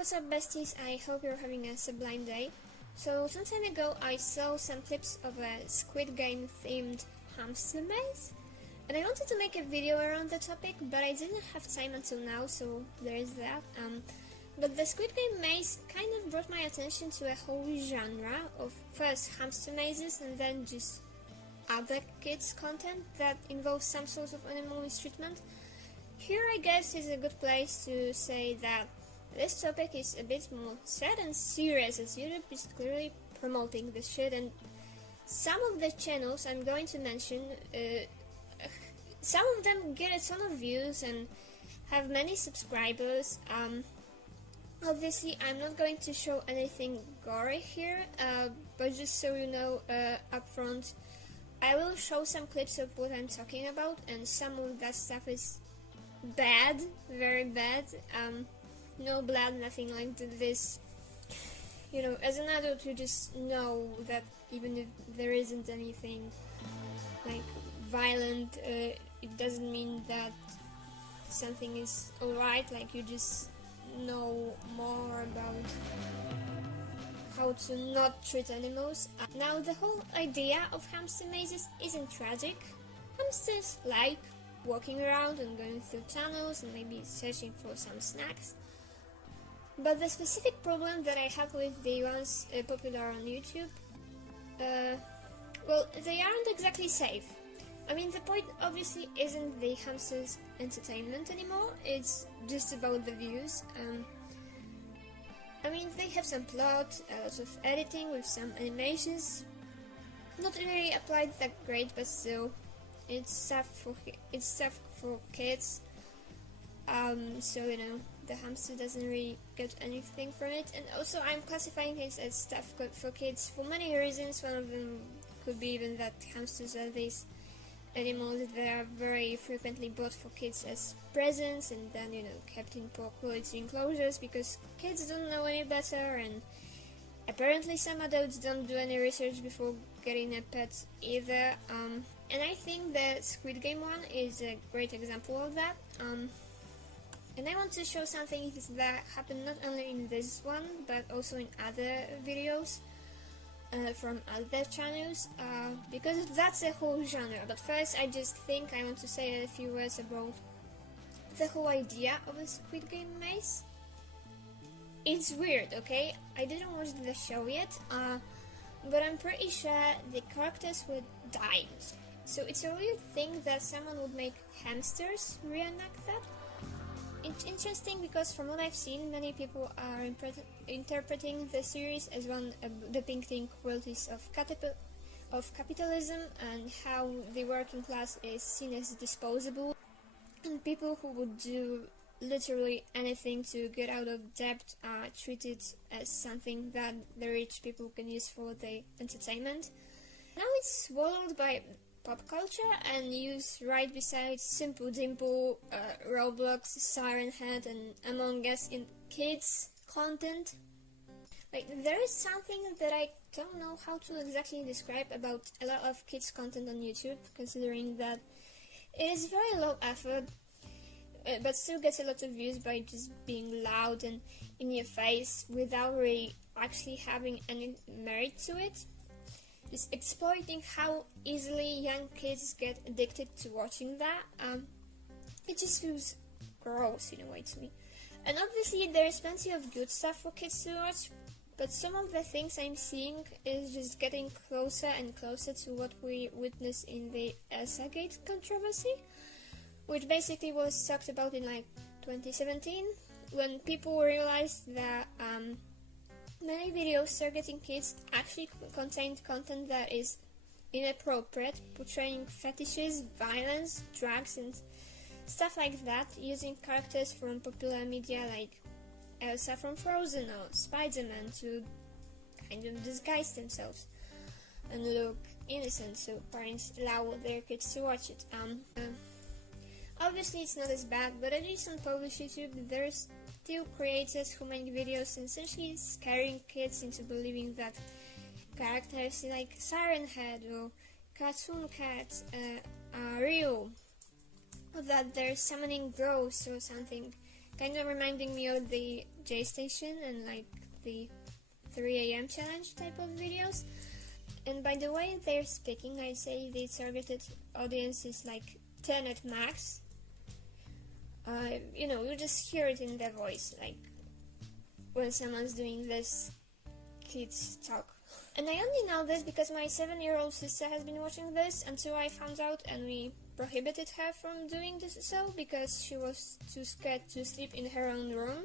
What's up, besties? I hope you're having a sublime day. So, some time ago I saw some clips of a Squid Game themed hamster maze, and I wanted to make a video around the topic, but I didn't have time until now, so there is that. But the Squid Game maze kind of brought my attention to a whole genre of first hamster mazes and then just other kids' content that involves some sort of animal mistreatment. Here, I guess, is a good place to say that this topic is a bit more sad and serious, as YouTube is clearly promoting this shit, and some of the channels I'm going to mention, some of them get a ton of views and have many subscribers. Obviously, I'm not going to show anything gory here, but just so you know up front, I will show some clips of what I'm talking about, and some of that stuff is bad, very bad. No blood, nothing like this. You know, as an adult, you just know that even if there isn't anything like violent, it doesn't mean that something is alright. Like, you just know more about how to not treat animals. Now, the whole idea of hamster mazes isn't tragic. Hamsters like walking around and going through tunnels and maybe searching for some snacks. But the specific problem that I have with the ones popular on YouTube, well, they aren't exactly safe. I mean, the point obviously isn't the hamsters' entertainment anymore, it's just about the views. I mean, they have some plot, a lot of editing with some animations, not really applied that great, but still, it's stuff for kids. So, you know, the hamster doesn't really get anything from it, and also I'm classifying it as stuff for kids for many reasons. One of them could be even that hamsters are these animals that are very frequently bought for kids as presents and then, you know, kept in poor quality enclosures because kids don't know any better, and apparently some adults don't do any research before getting a pet either. And I think the Squid Game one is a great example of that. And I want to show something that happened not only in this one, but also in other videos from other channels, because that's a whole genre. But first, I just think I want to say a few words about the whole idea of a Squid Game maze. It's weird, okay? I didn't watch the show yet, but I'm pretty sure the characters were dimes. So it's a weird thing that someone would make hamsters reenact that. It's interesting because from what I've seen, many people are interpreting the series as one depicting qualities of capitalism and how the working class is seen as disposable, and people who would do literally anything to get out of debt are treated as something that the rich people can use for their entertainment. Now it's swallowed by pop culture and used right beside Simple Dimple, Roblox, Siren Head, and Among Us in kids content. Like, there is something that I don't know how to exactly describe about a lot of kids content on YouTube, considering that it is very low effort, but still gets a lot of views by just being loud and in your face without really actually having any merit to it. Is exploiting how easily young kids get addicted to watching that. It just feels gross in a way to me. And obviously there is plenty of good stuff for kids to watch, but some of the things I'm seeing is just getting closer and closer to what we witnessed in the Elsagate controversy, which basically was talked about in like 2017, when people realized that many videos targeting kids actually contained content that is inappropriate, portraying fetishes, violence, drugs, and stuff like that, using characters from popular media like Elsa from Frozen or Spider-Man to kind of disguise themselves and look innocent, so parents allow their kids to watch it. Obviously it's not as bad, but at least on published YouTube there's still creators who make videos essentially scaring kids into believing that characters like Siren Head or Cartoon Cat are real, or that they're summoning ghosts or something kind of reminding me of the J Station and like the 3 a.m. challenge type of videos. And by the way they're speaking, I'd say the targeted audience is like 10 at max. You know, you just hear it in their voice, like when someone's doing this kids talk. And I only know this because my 7-year-old sister has been watching this until I found out, and we prohibited her from doing this so because she was too scared to sleep in her own room.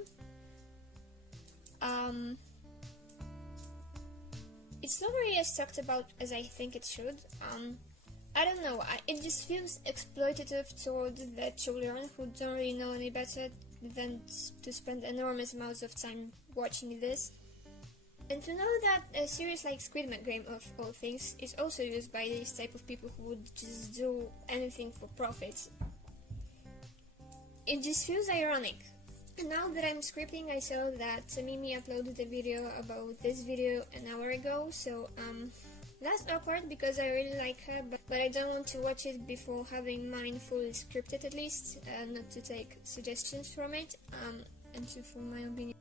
It's not really as talked about as I think it should. I don't know, it just feels exploitative toward the children who don't really know any better than to spend enormous amounts of time watching this. And to know that a series like Squid Game, of all things, is also used by these type of people who would just do anything for profit, it just feels ironic. And now that I'm scripting, I saw that Mimi uploaded a video about this video an hour ago, so that's awkward because I really like her, but I don't want to watch it before having mine fully scripted at least, not to take suggestions from it, and to form my opinion.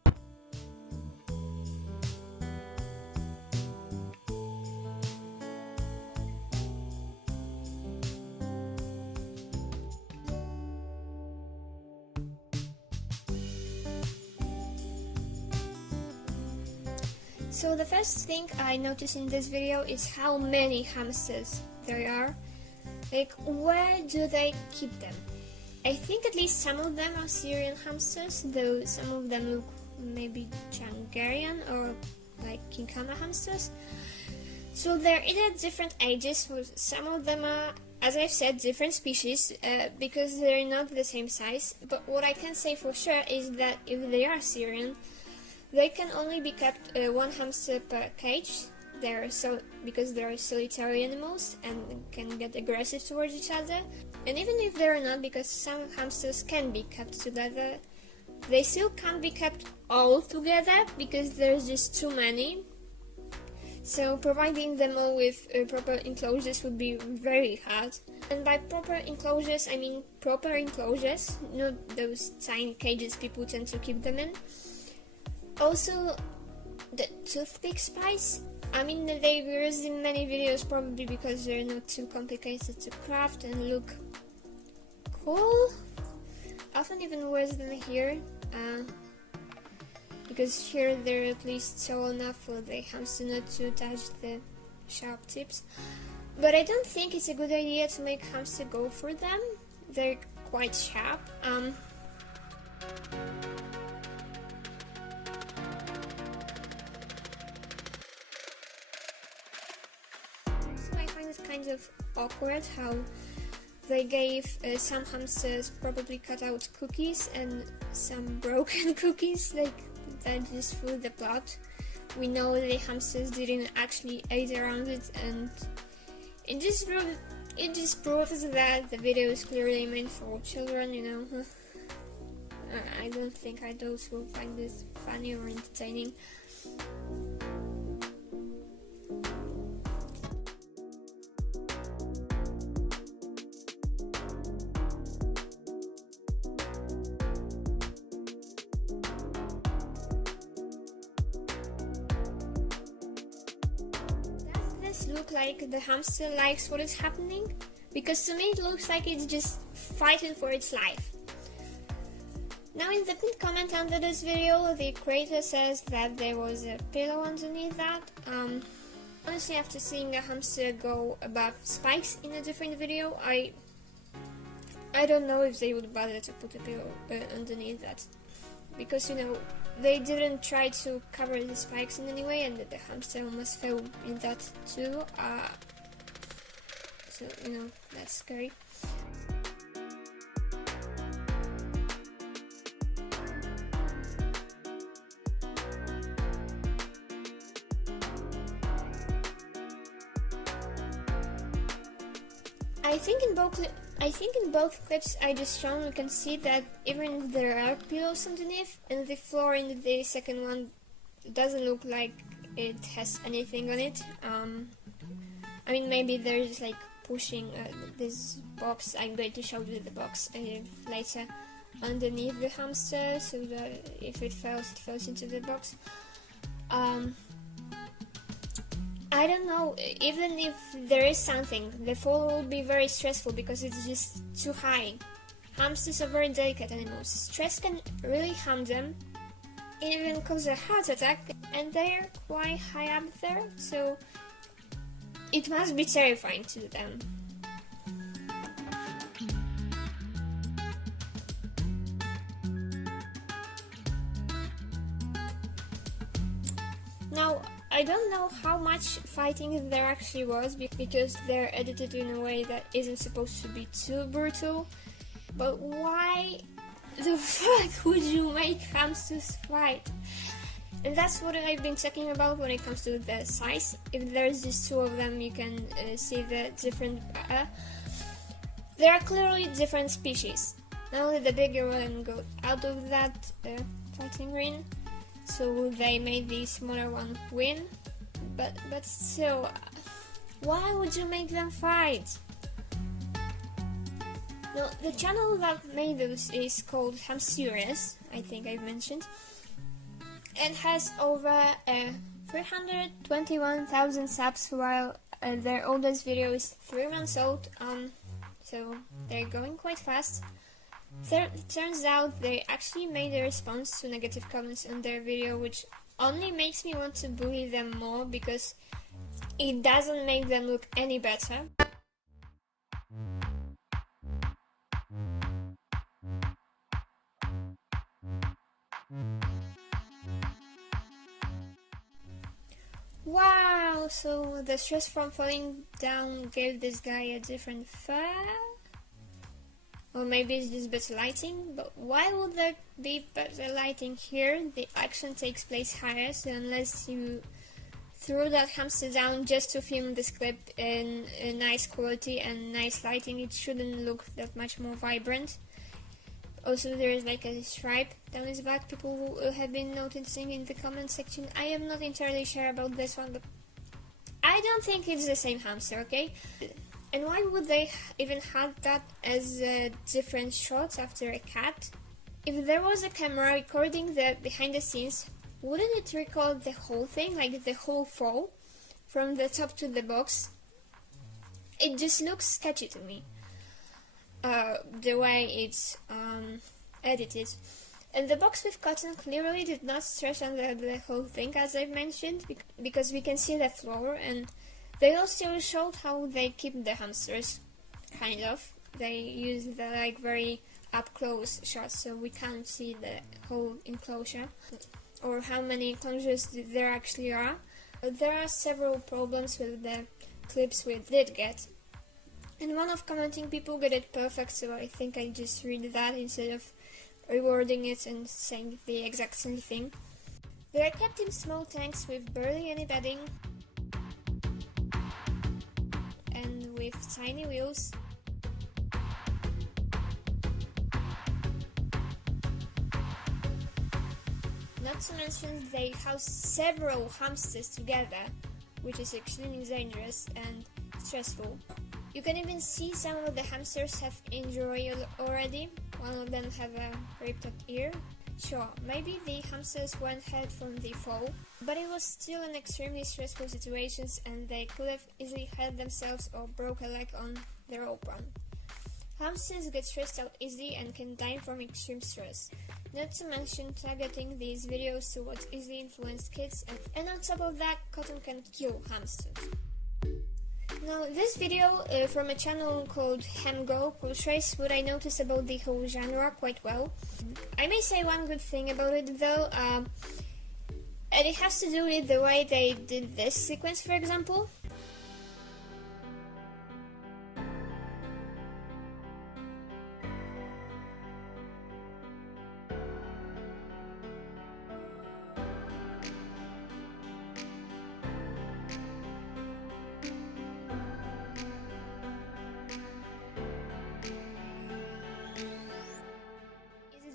So the first thing I noticed in this video is how many hamsters there are. Like, where do they keep them? I think at least some of them are Syrian hamsters, though some of them look maybe Hungarian or like King Kama hamsters. So they're either different ages, or some of them are, as I've said, different species, because they're not the same size. But what I can say for sure is that if they are Syrian, they can only be kept one hamster per cage. Because they're solitary animals and can get aggressive towards each other. And even if they're not, because some hamsters can be kept together, they still can't be kept all together because there's just too many. So providing them all with proper enclosures would be very hard. And by proper enclosures, I mean proper enclosures, not those tiny cages people tend to keep them in. Also, the toothpick spice, I mean they've used in many videos probably because they're not too complicated to craft and look cool. Often even worse than here, because here they're at least tall enough for the hamster not to touch the sharp tips. But I don't think it's a good idea to make hamster go for them. They're quite sharp. Kind of awkward how they gave some hamsters probably cut out cookies and some broken cookies, like that just through the plot. We know the hamsters didn't actually eat around it, and it just proves that the video is clearly meant for children, you know. I don't think adults will find this funny or entertaining. Look like the hamster likes what is happening, because to me it looks like it's just fighting for its life. Now in the pinned comment under this video, the creator says that there was a pillow underneath that. Honestly, after seeing a hamster go above spikes in a different video, I don't know if they would bother to put a pillow underneath that, because you know they didn't try to cover the spikes in any way, and the hamster almost fell in that too. So you know, that's scary. I think in both clips I just shown, we can see that even if there are pillows underneath, and the floor in the second one doesn't look like it has anything on it. I mean, maybe they're just like pushing this box. I'm going to show you the box later. underneath the hamster, so that if it falls into the box. I don't know, even if there is something, the fall will be very stressful because it's just too high. Hamsters are very delicate animals. Stress can really harm them, even cause a heart attack, and they're quite high up there, so it must be terrifying to them. Now, I don't know how much fighting there actually was because they're edited in a way that isn't supposed to be too brutal, but why the fuck would you make hamsters fight? And that's what I've been talking about when it comes to the size. If there's just two of them, you can see the different... there are clearly different species. Now the bigger one got out of that fighting ring, so they made the smaller one win. But still, why would you make them fight? No, the channel that made those is called Hamsturious, I think I've mentioned, and has over 321,000 subs, while their oldest video is 3 months old, so they're going quite fast. Turns out they actually made a response to negative comments on their video, which only makes me want to bully them more because it doesn't make them look any better. Wow, so the stress from falling down gave this guy a different fur? Or maybe it's just better lighting, but why would there be better lighting here? The action takes place higher, so unless you threw that hamster down just to film this clip in nice quality and nice lighting, it shouldn't look that much more vibrant. Also, there is like a stripe down his back. People have been noticing in the comment section. I am not entirely sure about this one, but I don't think it's the same hamster, okay? And why would they even have that as different shots after a cat? If there was a camera recording the behind the scenes, wouldn't it record the whole thing, like the whole fall, from the top to the box? It just looks sketchy to me. The way it's edited. And the box with cotton clearly did not stretch under the whole thing, as I've mentioned, because we can see the floor, and they also showed how they keep the hamsters, kind of. They use the like very up close shots, so we can't see the whole enclosure, or how many enclosures there actually are. There are several problems with the clips we did get. And one of commenting people got it perfect, so I think I just read that instead of rewording it and saying the exact same thing. They are kept in small tanks with barely any bedding and with tiny wheels. Not to mention they house several hamsters together, which is extremely dangerous and stressful. You can even see some of the hamsters have injury already. One of them have a ripped up ear. Sure, maybe the hamsters weren't hurt from the fall, but it was still an extremely stressful situation and they could have easily hurt themselves or broke a leg on the rope run. Hamsters get stressed out easily and can die from extreme stress. Not to mention targeting these videos towards easily influenced kids, and on top of that, cotton can kill hamsters. Now, this video from a channel called HemGo portrays what I noticed about the whole genre quite well. I may say one good thing about it though, and it has to do with the way they did this sequence, for example.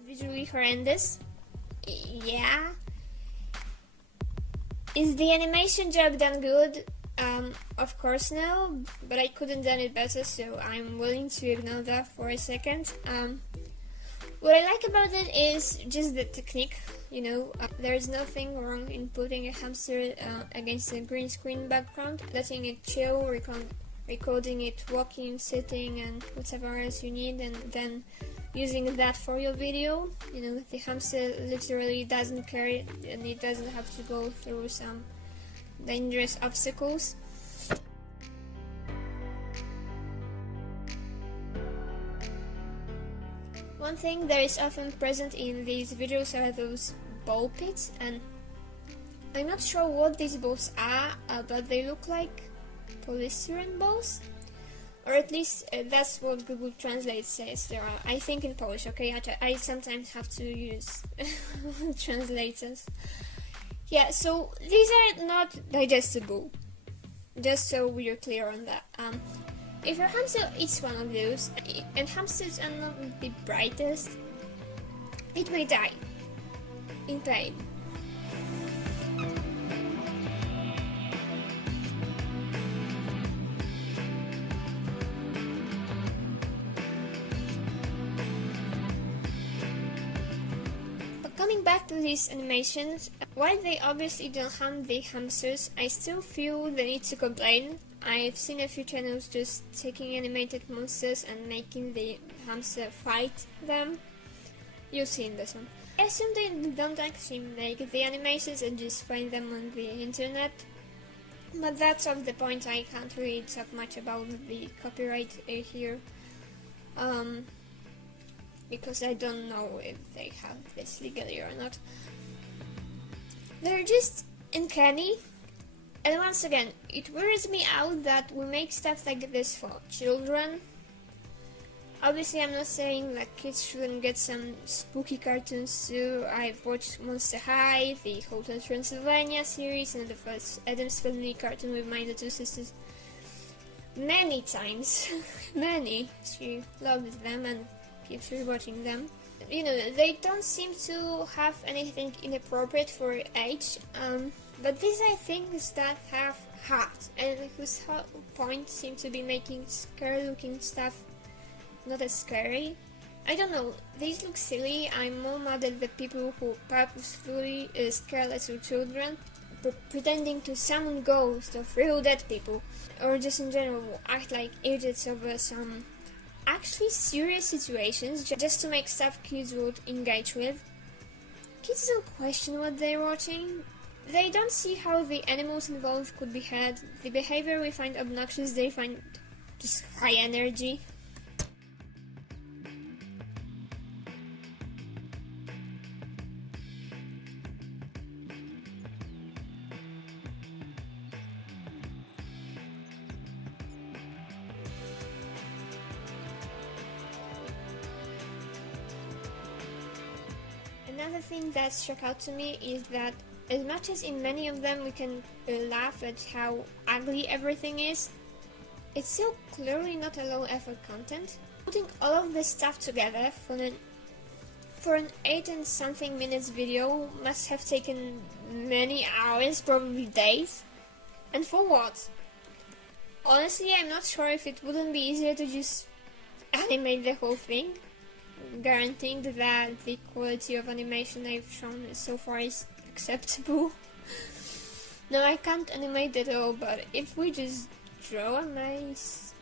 Visually horrendous. Yeah. Is the animation job done good? Of course no, but I couldn't done it better, so I'm willing to ignore that for a second. What I like about it is just the technique, there is nothing wrong in putting a hamster against a green screen background, letting it chill, recording it walking, sitting, and whatever else you need, and then using that for your video. The hamster literally doesn't care, and it doesn't have to go through some dangerous obstacles. One thing that is often present in these videos are those ball pits, and I'm not sure what these balls are, but they look like polystyrene balls, or at least that's what Google Translate says there are. I think in Polish, okay? I sometimes have to use translators. Yeah, so these are not digestible, just so we're clear on that. If your hamster eats one of those, and hamsters are not the brightest, it may die in pain. But coming back to these animations, while they obviously don't harm the hamsters, I still feel the need to complain. I've seen a few channels just taking animated monsters and making the hamster fight them. You've seen this one. I assume they don't actually make the animations and just find them on the internet. But that's of the point. I can't really talk much about the copyright here. Because I don't know if they have this legally or not. They're just uncanny. And once again, it wears me out that we make stuff like this for children. Obviously, I'm not saying that kids shouldn't get some spooky cartoons too. I've watched Monster High, the Hotel Transylvania series, and the first Addams Family cartoon with my little sisters many times. Many. She loves them and keeps rewatching them. They don't seem to have anything inappropriate for age. But these are things that have heart, and whose point seems to be making scary-looking stuff not as scary. I don't know, these look silly. I'm more mad at the people who purposefully scare little children, pretending to summon ghosts of real dead people, or just in general act like idiots over some actually serious situations just to make stuff kids would engage with. Kids don't question what they're watching. They don't see how the animals involved could be hurt. The behavior we find obnoxious, they find just high energy. Another thing that struck out to me is that as much as in many of them we can laugh at how ugly everything is, it's still clearly not a low-effort content. Putting all of this stuff together for an 8 and something minutes video must have taken many hours, probably days. And for what? Honestly, I'm not sure if it wouldn't be easier to just animate the whole thing, guaranteeing that the quality of animation I've shown so far is acceptable. No, I can't animate at all, but if we just draw a nice,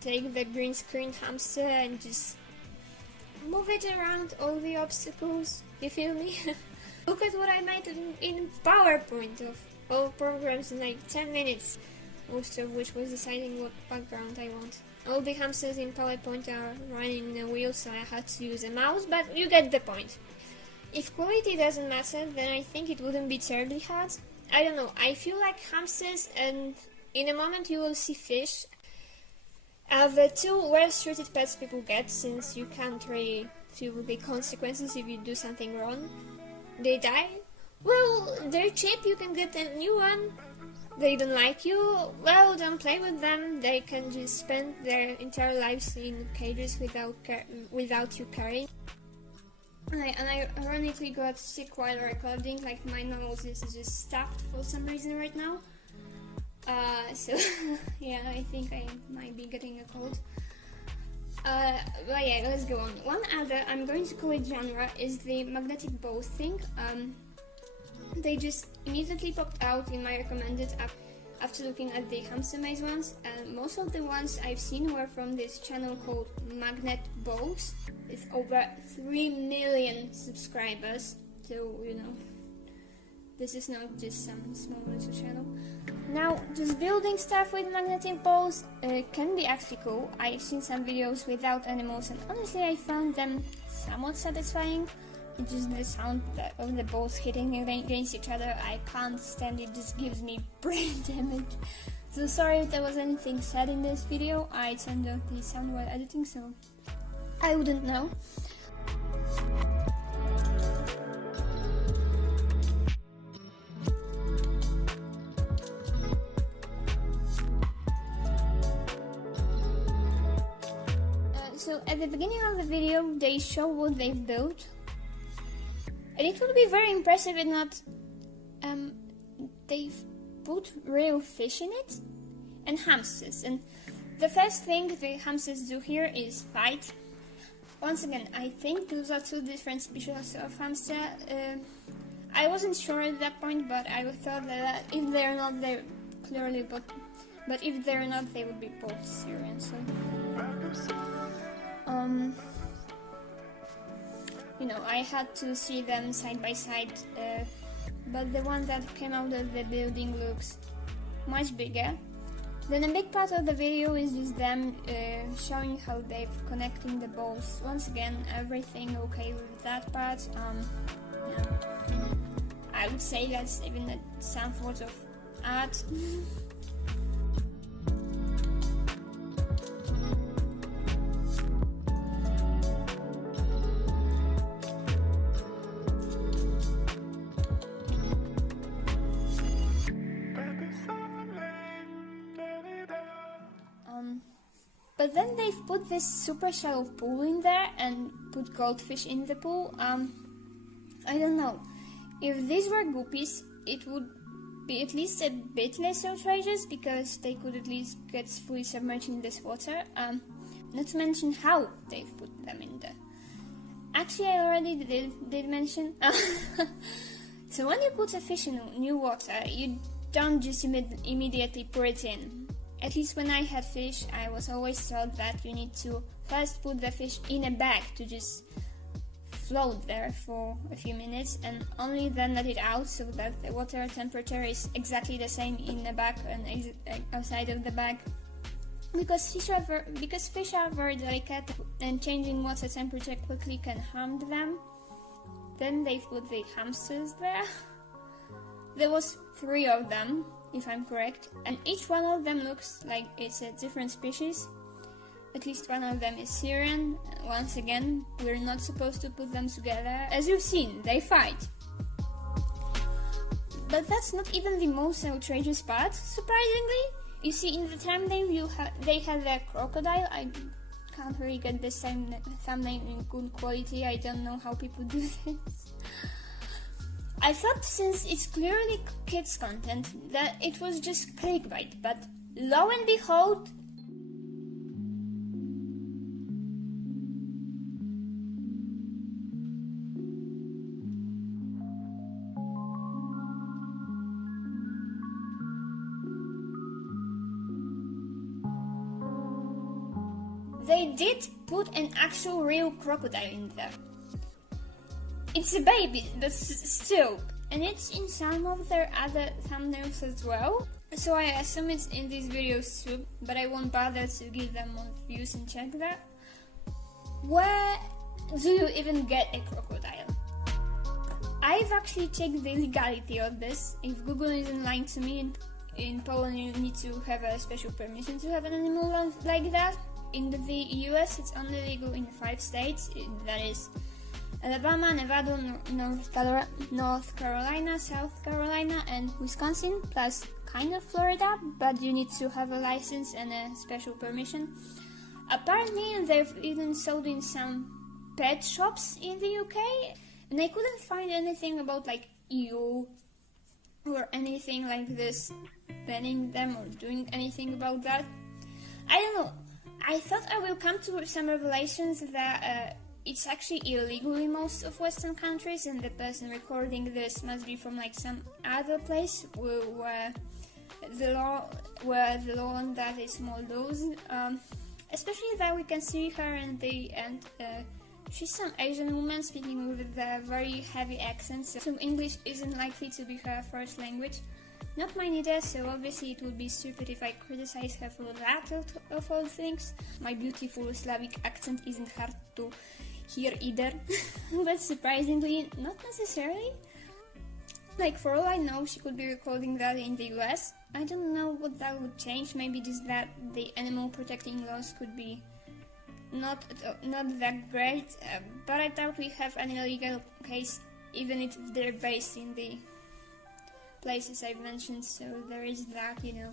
take the green screen hamster and just move it around all the obstacles, you feel me? Look at what I made in PowerPoint of all programs in like 10 minutes, most of which was deciding what background I want. All the hamsters in PowerPoint are running in a wheel, so I had to use a mouse, but you get the point. If quality doesn't matter, then I think it wouldn't be terribly hard. I don't know, I feel like hamsters, and in a moment you will see fish, are the two worst treated pets people get, since you can't really feel the consequences if you do something wrong. They die? Well, they're cheap, you can get a new one. They don't like you? Well, don't play with them. They can just spend their entire lives in cages without you caring. And I ironically got sick while recording, like my nose is just stuffed for some reason right now. So yeah, I think I might be getting a cold. Well, yeah, let's go on. One other, I'm going to call it genre, is the magnetic balls thing. They just immediately popped out in my recommended app after looking at the hamster maze ones, and most of the ones I've seen were from this channel called Magnet Balls, with over 3 million subscribers, so you know, this is not just some small little channel. Now, just building stuff with magnetic balls can be actually cool. I've seen some videos without animals, and honestly I found them somewhat satisfying. It's just the sound of the balls hitting against each other. I can't stand it, just gives me brain damage. So sorry if there was anything said in this video. I turned off the sound while editing, so I wouldn't know. So at the beginning of the video, they show what they've built. And it would be very impressive if not they've put real fish in it and hamsters. And the first thing the hamsters do here is fight. Once again, I think those are two different species of hamster. I wasn't sure at that point, but I thought that if they're not, they're clearly but if they're not, they would be both Syrian. So you know, I had to see them side by side, but the one that came out of the building looks much bigger. Then a big part of the video is just them showing how they're connecting the balls. Once again, everything okay with that part. Yeah. I would say that's even some sort of art. But then they've put this super shallow pool in there and put goldfish in the pool. I don't know. If these were guppies, it would be at least a bit less outrageous because they could at least get fully submerged in this water. Not to mention how they've put them in there. Actually, I already did mention. So when you put a fish in new water, you don't just immediately pour it in. At least when I had fish, I was always told that you need to first put the fish in a bag to just float there for a few minutes and only then let it out so that the water temperature is exactly the same in the bag and outside of the bag. Because fish are very delicate and changing water temperature quickly can harm them. Then they put the hamsters there. There was 3 of them, if I'm correct, and each one of them looks like it's a different species. At least one of them is Syrian. Once again, we're not supposed to put them together. As you've seen, they fight. But that's not even the most outrageous part, surprisingly. You see, in the thumbnail they had a crocodile. I can't really get this thumbnail in good quality. I don't know how people do this. I thought since it's clearly kids content that it was just clickbait, but lo and behold, they did put an actual real crocodile in there. It's a baby, but still, and it's in some of their other thumbnails as well. So I assume it's in these videos too, but I won't bother to give them more views and check that. Where do you even get a crocodile? I've actually checked the legality of this. If Google isn't lying to me, in Poland you need to have a special permission to have an animal like that. In the US it's only legal in 5 states, that is Alabama, Nevada, North Carolina, South Carolina, and Wisconsin, plus kind of Florida, but you need to have a license and a special permission. Apparently, they've even sold in some pet shops in the UK, and I couldn't find anything about like EU or anything like this banning them or doing anything about that. I don't know. I thought I will come to some revelations that it's actually illegal in most of Western countries, and the person recording this must be from like some other place where the law on that is more loose. Especially that we can see her in the end. She's some Asian woman speaking with a very heavy accent, so English isn't likely to be her first language. Not mine either, so obviously it would be stupid if I criticize her for that of all things. My beautiful Slavic accent isn't hard to hear either, but surprisingly, not necessarily. Like, for all I know, she could be recording that in the US. I don't know what that would change, maybe just that the animal protecting laws could be not that great, but I doubt we have any legal case, even if they're based in the places I've mentioned, so there is that, you know.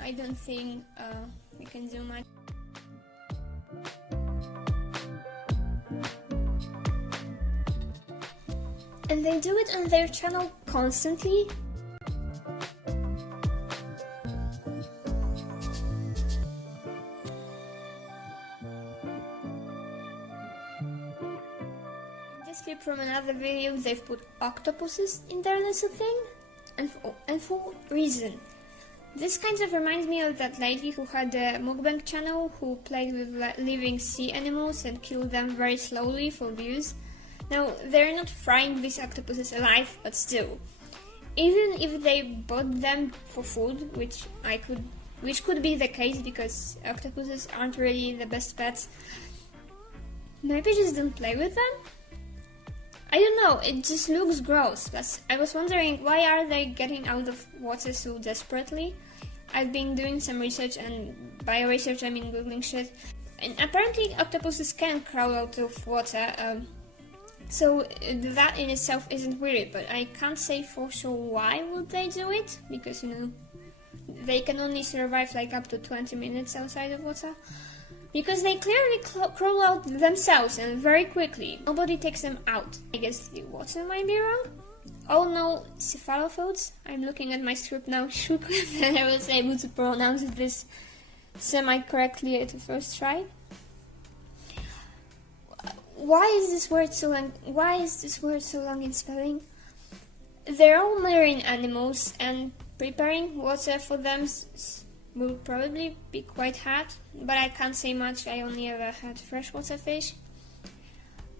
I don't think we can do much. And they do it on their channel constantly. In this clip from another video, they've put octopuses in their little thing. And for reason. This kind of reminds me of that lady who had a mukbang channel who played with living sea animals and killed them very slowly for views. Now, they're not frying these octopuses alive, but still. Even if they bought them for food, which could be the case because octopuses aren't really the best pets, maybe just don't play with them? I don't know, it just looks gross. Plus, I was wondering, why are they getting out of water so desperately? I've been doing some research, and by research I mean googling shit. And apparently octopuses can crawl out of water, so that in itself isn't weird, but I can't say for sure why would they do it, because, you know, they can only survive like up to 20 minutes outside of water. Because they clearly crawl out themselves and very quickly. Nobody takes them out. I guess the water might be wrong. Oh no, cephalopods. I'm looking at my script now, shook that I was able to pronounce this semi-correctly at the first try. Why is this word so long in spelling? They're all marine animals, and preparing water for them will probably be quite hard, but I can't say much, I only ever had freshwater fish.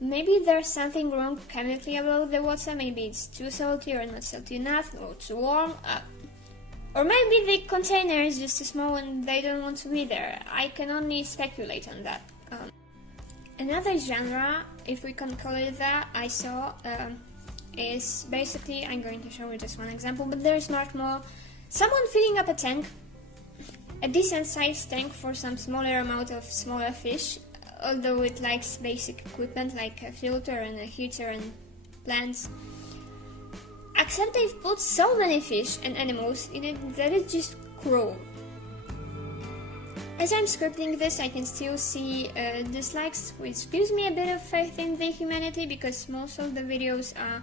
Maybe there's something wrong chemically about the water, maybe it's too salty or not salty enough, or too warm, or maybe the container is just too small and they don't want to be there. I can only speculate on that. Another genre, if we can call it that, I saw is basically, I'm going to show you just one example, but there's much more. Someone filling up a tank, a decent sized tank for some smaller amount of smaller fish, although it lacks basic equipment like a filter and a heater and plants. Except they've put so many fish and animals in it that it's just cruel. As I'm scripting this, I can still see dislikes, which gives me a bit of faith in the humanity, because most of the videos are,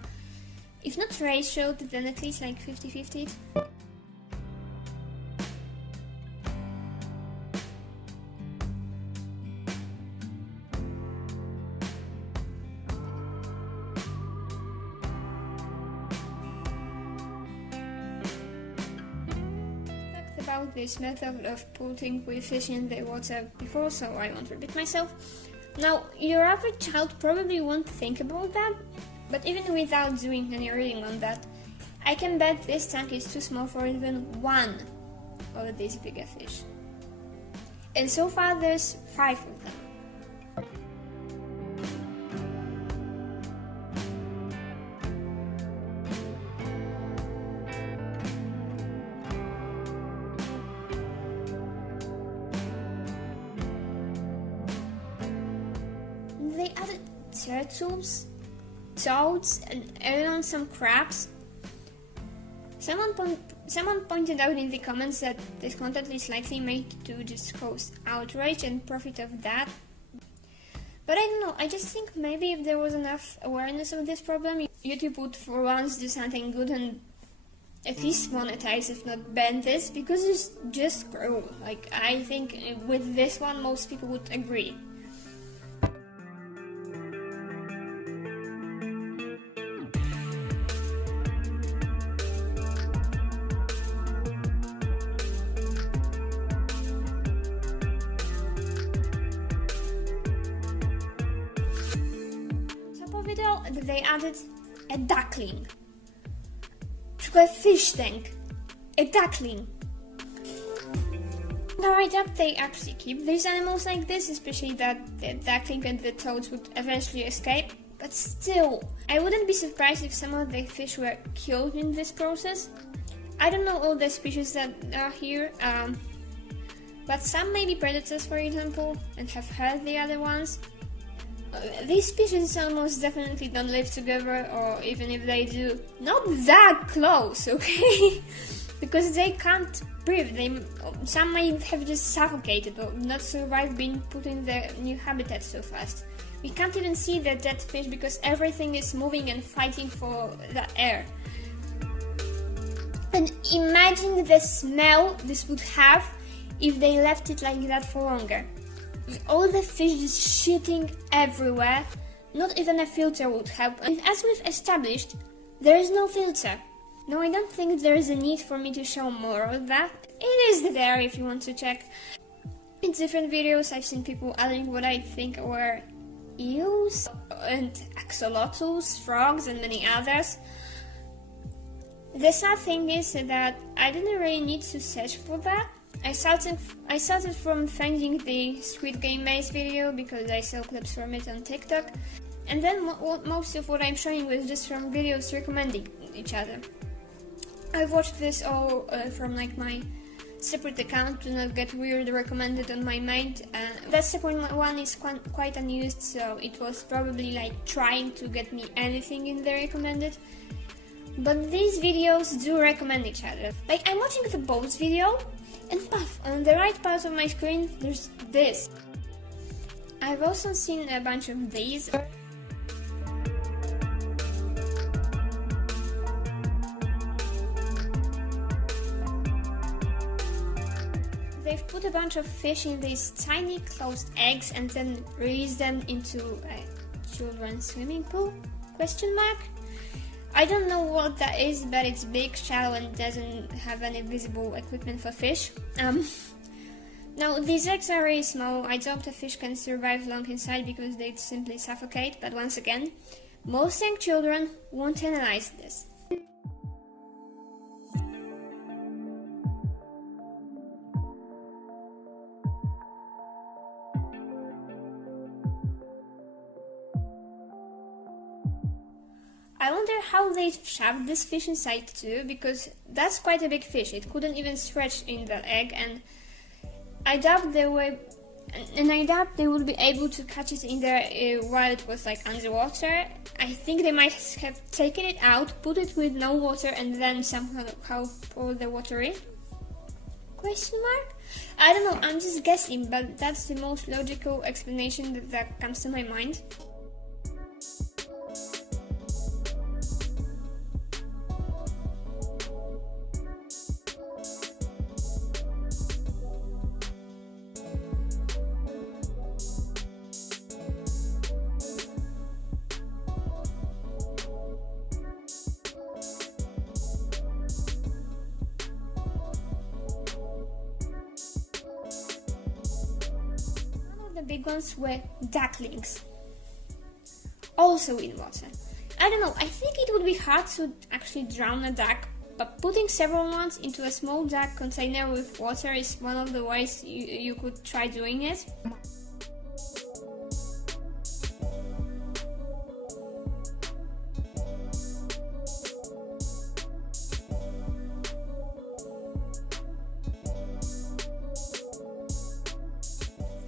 if not ratioed, then at least like 50-50. About this method of putting with fish in the water before, so I won't repeat myself. Now, your average child probably won't think about that, but even without doing any reading on that, I can bet this tank is too small for even one of these bigger fish. And so far there's 5 of them. They added turtles, toads, and even some crabs. Someone pointed out in the comments that this content is likely made to just cause outrage and profit of that. But I don't know, I just think maybe if there was enough awareness of this problem, YouTube would for once do something good and at least monetize, if not ban this, because it's just cruel. Like, I think with this one most people would agree. They added a duckling to a fish tank. A duckling. Now I doubt they actually keep these animals like this, especially that the duckling and the toads would eventually escape. But still, I wouldn't be surprised if some of the fish were killed in this process. I don't know all the species that are here, but some may be predators, for example, and have hurt the other ones. These species almost definitely don't live together, or even if they do, not that close, okay? Because they can't breathe. Some may have just suffocated or not survived being put in their new habitat so fast. We can't even see the dead fish because everything is moving and fighting for the air. And imagine the smell this would have if they left it like that for longer. All the fish just shitting everywhere, not even a filter would help. And as we've established, there is no filter. Now I don't think there is a need for me to show more of that. It is there if you want to check. In different videos I've seen people adding what I think were eels and axolotls, frogs and many others. The sad thing is that I didn't really need to search for that. I started from finding the Squid Game Maze video because I saw clips from it on TikTok, and then most of what I'm showing was just from videos recommending each other. I've watched this all from like my separate account to not get weird recommended on my main. That separate one is quite unused, so it was probably like trying to get me anything in the recommended. But these videos do recommend each other. Like, I'm watching the boats video, and puff, on the right part of my screen, there's this. I've also seen a bunch of these. They've put a bunch of fish in these tiny closed eggs and then release them into a children's swimming pool? Question mark? I don't know what that is, but it's big, shallow, and doesn't have any visible equipment for fish. Now, these eggs are really small. I doubt a fish can survive long inside because they'd simply suffocate, but once again, most young children won't analyze this. I wonder how they shoved this fish inside too, because that's quite a big fish. It couldn't even stretch in the egg, and I doubt they would be able to catch it in there while it was like underwater. I think they might have taken it out, put it with no water, and then somehow pour the water in? Question mark? I don't know, I'm just guessing, but that's the most logical explanation that comes to my mind. The big ones were ducklings, also in water. I don't know, I think it would be hard to actually drown a duck, but putting several ones into a small duck container with water is one of the ways you could try doing it.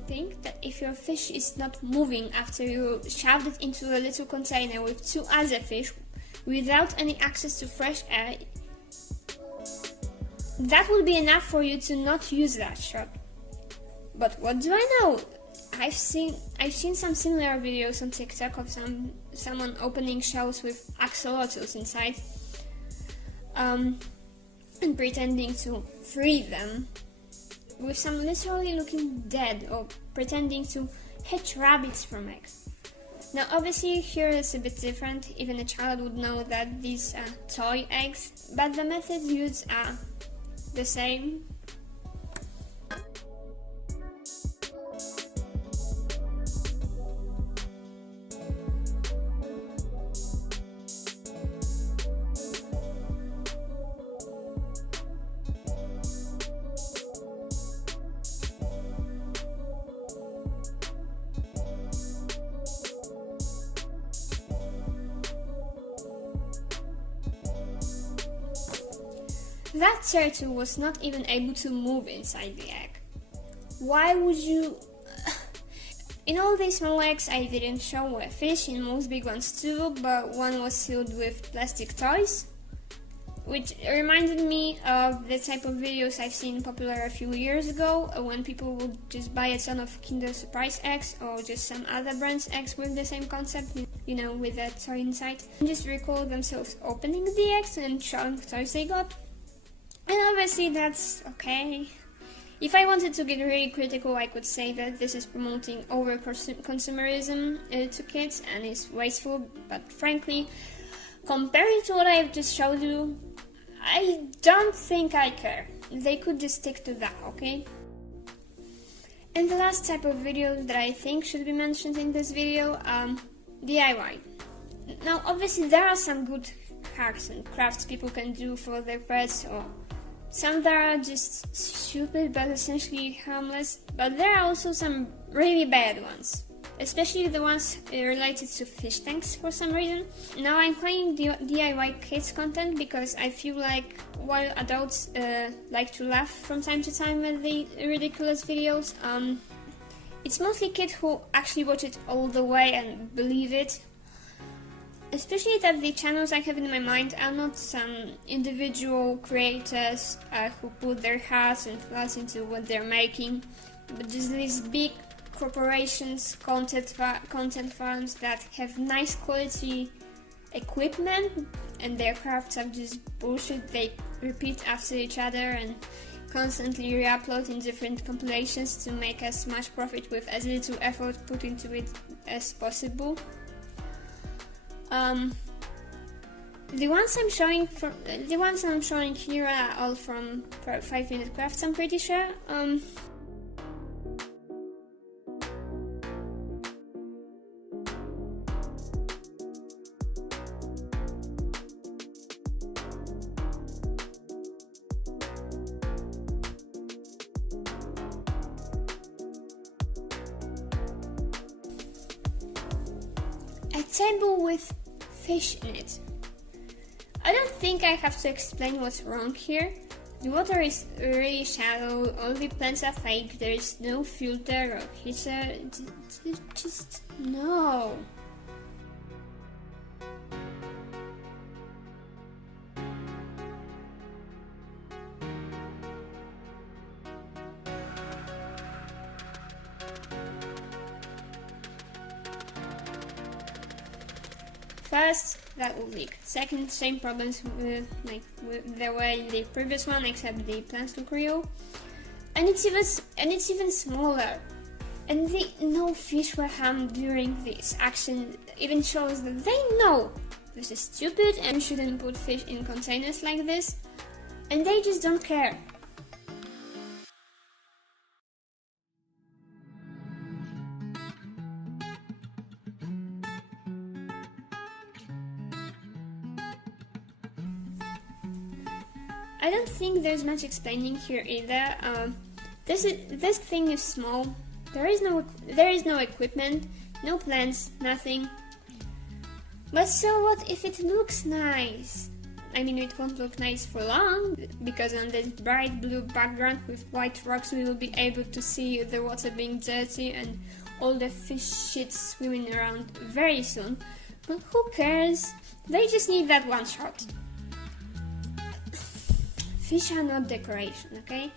Think that if your fish is not moving after you shoved it into a little container with two other fish without any access to fresh air, that would be enough for you to not use that shot. But what do I know? I've seen some similar videos on TikTok of someone opening shells with axolotls inside. and pretending to free them, with some literally looking dead or pretending to hatch rabbits from eggs. Now obviously here is a bit different, even a child would know that these are toy eggs, but the methods used are the same. That turtle was not even able to move inside the egg. Why would you... In all these small eggs I didn't show a fish, in most big ones too, but one was sealed with plastic toys, which reminded me of the type of videos I've seen popular a few years ago, when people would just buy a ton of Kinder Surprise eggs or just some other brand's eggs with the same concept, you know, with a toy inside, and just record themselves opening the eggs and showing the toys they got. And obviously that's okay. If I wanted to get really critical, I could say that this is promoting over-consumerism to kids and is wasteful, but frankly, compared to what I've just showed you, I don't think I care. They could just stick to that, okay? And the last type of video that I think should be mentioned in this video, DIY. Now obviously there are some good hacks and crafts people can do for their pets, or some that are just stupid but essentially harmless, but there are also some really bad ones, especially the ones related to fish tanks for some reason. Now I'm playing DIY kids content because I feel like while adults like to laugh from time to time at the ridiculous videos, it's mostly kids who actually watch it all the way and believe it. Especially that the channels I have in my mind are not some individual creators who put their hearts and thoughts into what they're making, but just these big corporations, content farms that have nice quality equipment, and their crafts are just bullshit they repeat after each other and constantly re-upload in different compilations to make as much profit with as little effort put into it as possible. The ones I'm showing here are all from 5 Minute Crafts, I'm pretty sure. A table with fish in it. I don't think I have to explain what's wrong here. The water is really shallow, all the plants are fake, there is no filter or heater, just no. First, that will leak. Second, same problems like there were in the previous one, except the plants look real. And it's even smaller. And no fish were harmed during this action. Even shows that they know this is stupid and shouldn't put fish in containers like this. And they just don't care. I don't think there's much explaining here either. This thing is small. There is no equipment, no plants, nothing. But so what if it looks nice? I mean, it won't look nice for long, because on this bright blue background with white rocks we will be able to see the water being dirty and all the fish shit swimming around very soon. But who cares? They just need that one shot. Fish are not decoration, okay?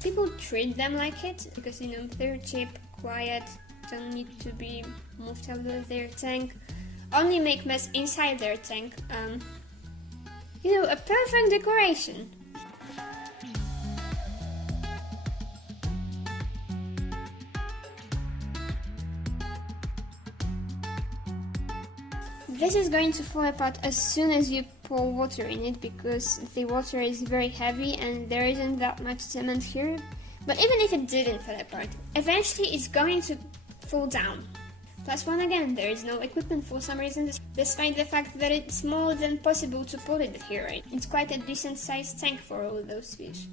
People treat them like it because, you know, they're cheap, quiet, don't need to be moved out of their tank, only make mess inside their tank. You know, a perfect decoration. This is going to fall apart as soon as you pour water in it, because the water is very heavy and there isn't that much cement here. But even if it didn't fall apart, eventually it's going to fall down. Plus one again, there is no equipment for some reason, despite the fact that it's more than possible to put it here. It's quite a decent sized tank for all those fish.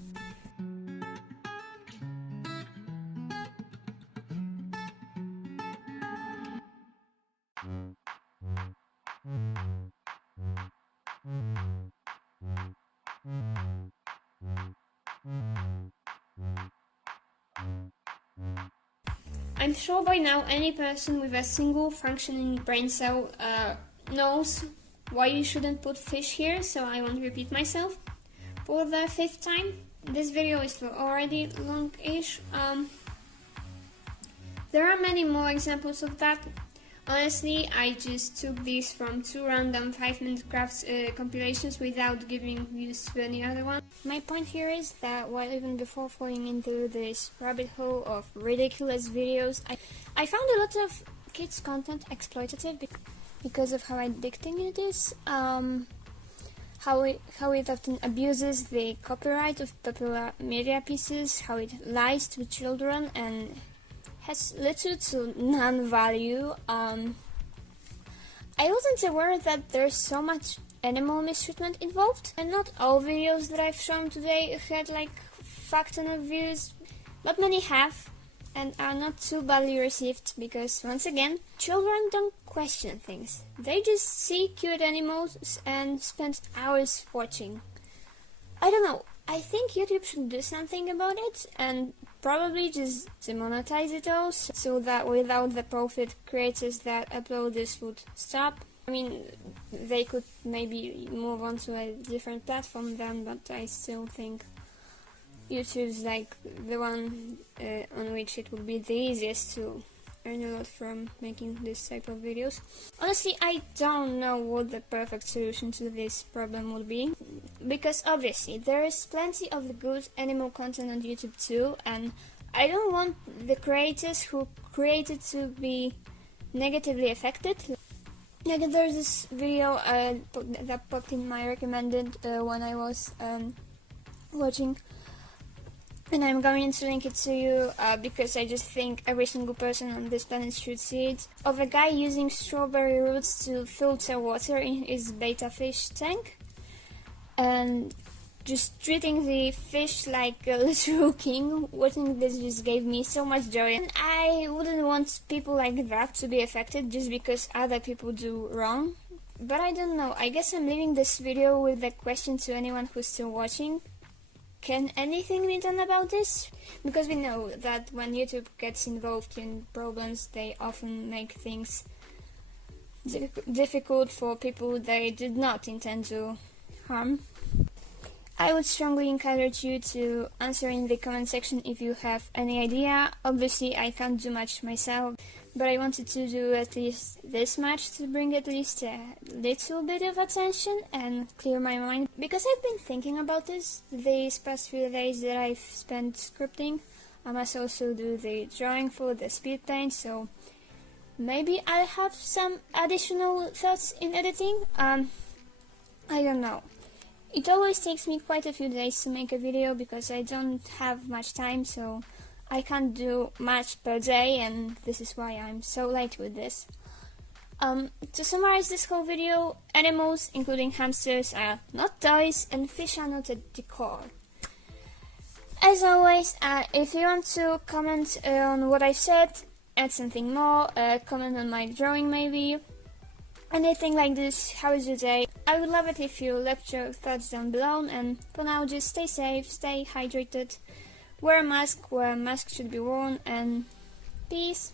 I'm sure by now any person with a single functioning brain cell knows why you shouldn't put fish here, so I won't repeat myself for the 5th time. This video is already long-ish. There are many more examples of that. Honestly, I just took these from 2 random 5-minute crafts compilations without giving views to any other one. My point here is that while even before falling into this rabbit hole of ridiculous videos, I found a lot of kids' content exploitative because of how addicting it is, how it often abuses the copyright of popular media pieces, how it lies to children and has little to none value. I wasn't aware that there's so much animal mistreatment involved, and not all videos that I've shown today had like fuck ton of views, but many have and are not too badly received because, once again, children don't question things. They just see cute animals and spend hours watching. I don't know, I think YouTube should do something about it and probably just demonetize it all, so that without the profit, creators that upload this would stop. I mean, they could maybe move on to a different platform then, but I still think YouTube's like the one on which it would be the easiest to earn a lot from making this type of videos. Honestly, I don't know what the perfect solution to this problem would be, because obviously there is plenty of good animal content on YouTube too, and I don't want the creators who created to be negatively affected. Like, there's this video that popped in my recommended when I was watching, and I'm going to link it to you because I just think every single person on this planet should see it, of a guy using strawberry roots to filter water in his betta fish tank and just treating the fish like a literal king. Watching this just gave me so much joy, and I wouldn't want people like that to be affected just because other people do wrong. But I don't know, I guess I'm leaving this video with the question to anyone who's still watching: can anything be done about this? Because we know that when YouTube gets involved in problems, they often make things difficult for people they did not intend to harm. I would strongly encourage you to answer in the comment section if you have any idea. Obviously, I can't do much myself, but I wanted to do at least this much to bring at least a little bit of attention and clear my mind, because I've been thinking about this these past few days that I've spent scripting. I must also do the drawing for the speed paint, so maybe I'll have some additional thoughts in editing. I don't know. It always takes me quite a few days to make a video because I don't have much time, so I can't do much per day, and this is why I'm so late with this. To summarize this whole video, animals, including hamsters, are not toys, and fish are not a decor. As always, if you want to comment on what I've said, add something more, comment on my drawing maybe, anything like this, how is your day? I would love it if you left your thoughts down below, and for now just stay safe, stay hydrated, wear a mask where a mask should be worn, and peace.